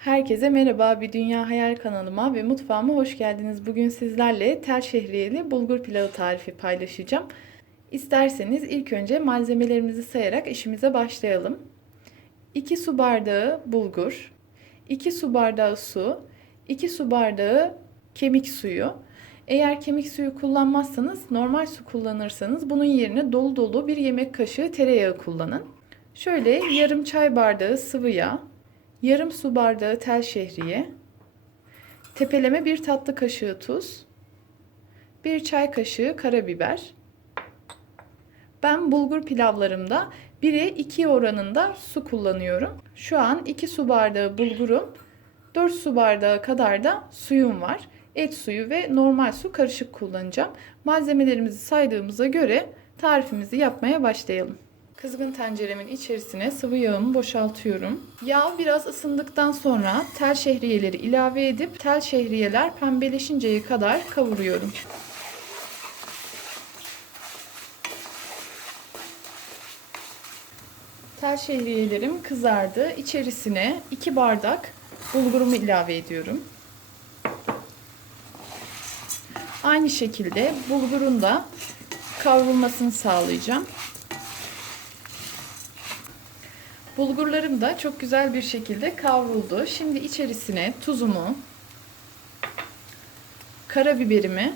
Herkese merhaba, Bir Dünya Hayal kanalıma ve mutfağıma hoş geldiniz. Bugün sizlerle tel şehriyeli bulgur pilavı tarifi paylaşacağım. İsterseniz ilk önce malzemelerimizi sayarak işimize başlayalım. 2 su bardağı bulgur, 2 su bardağı su, 2 su bardağı kemik suyu. Eğer kemik suyu kullanmazsanız normal su kullanırsanız bunun yerine dolu dolu bir yemek kaşığı tereyağı kullanın. Şöyle yarım çay bardağı sıvı yağ, yarım su bardağı tel şehriye, tepeleme bir tatlı kaşığı tuz, bir çay kaşığı karabiber. Ben bulgur pilavlarımda 1'e 2 oranında su kullanıyorum. Şu an 2 su bardağı bulgurum, 4 su bardağı kadar da suyum var. Et suyu ve normal su karışık kullanacağım. Malzemelerimizi saydığımıza göre tarifimizi yapmaya başlayalım. Kızgın tenceremin içerisine sıvı yağımı boşaltıyorum. Yağ biraz ısındıktan sonra tel şehriyeleri ilave edip tel şehriyeler pembeleşinceye kadar kavuruyorum. Tel şehriyelerim kızardı. İçerisine 2 bardak bulgurumu ilave ediyorum. Aynı şekilde bulgurun da kavrulmasını sağlayacağım. Bulgurlarım da çok güzel bir şekilde kavruldu. Şimdi içerisine tuzumu, karabiberimi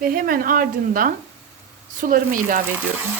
ve hemen ardından sularımı ilave ediyorum.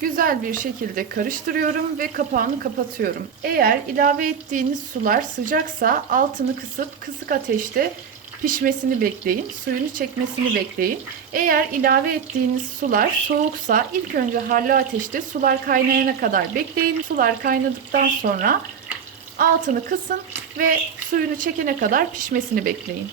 Güzel bir şekilde karıştırıyorum ve kapağını kapatıyorum. Eğer ilave ettiğiniz sular sıcaksa altını kısıp kısık ateşte pişmesini bekleyin. Suyunu çekmesini bekleyin. Eğer ilave ettiğiniz sular soğuksa ilk önce harlı ateşte sular kaynayana kadar bekleyin. Sular kaynadıktan sonra altını kısın ve suyunu çekene kadar pişmesini bekleyin.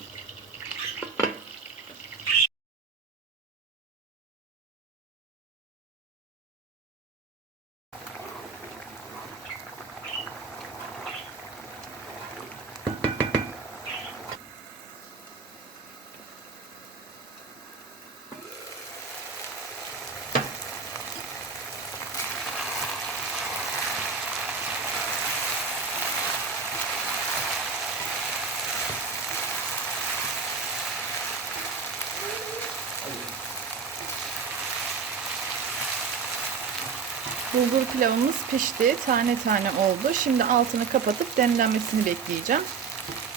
Bulgur pilavımız pişti. Tane tane oldu. Şimdi altını kapatıp demlenmesini bekleyeceğim.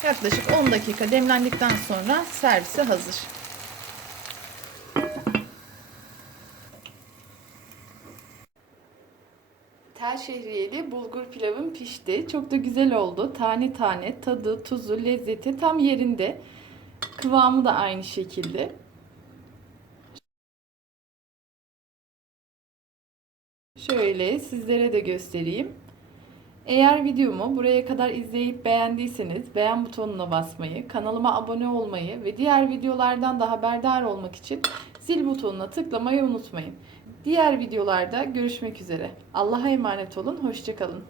Yaklaşık 10 dakika demlendikten sonra servise hazır. Tel şehriyeli bulgur pilavım pişti. Çok da güzel oldu. Tane tane tadı, tuzu, lezzeti tam yerinde. Kıvamı da aynı şekilde. Şöyle sizlere de göstereyim. Eğer videomu buraya kadar izleyip beğendiyseniz beğen butonuna basmayı, kanalıma abone olmayı ve diğer videolardan da haberdar olmak için zil butonuna tıklamayı unutmayın. Diğer videolarda görüşmek üzere. Allah'a emanet olun, hoşçakalın.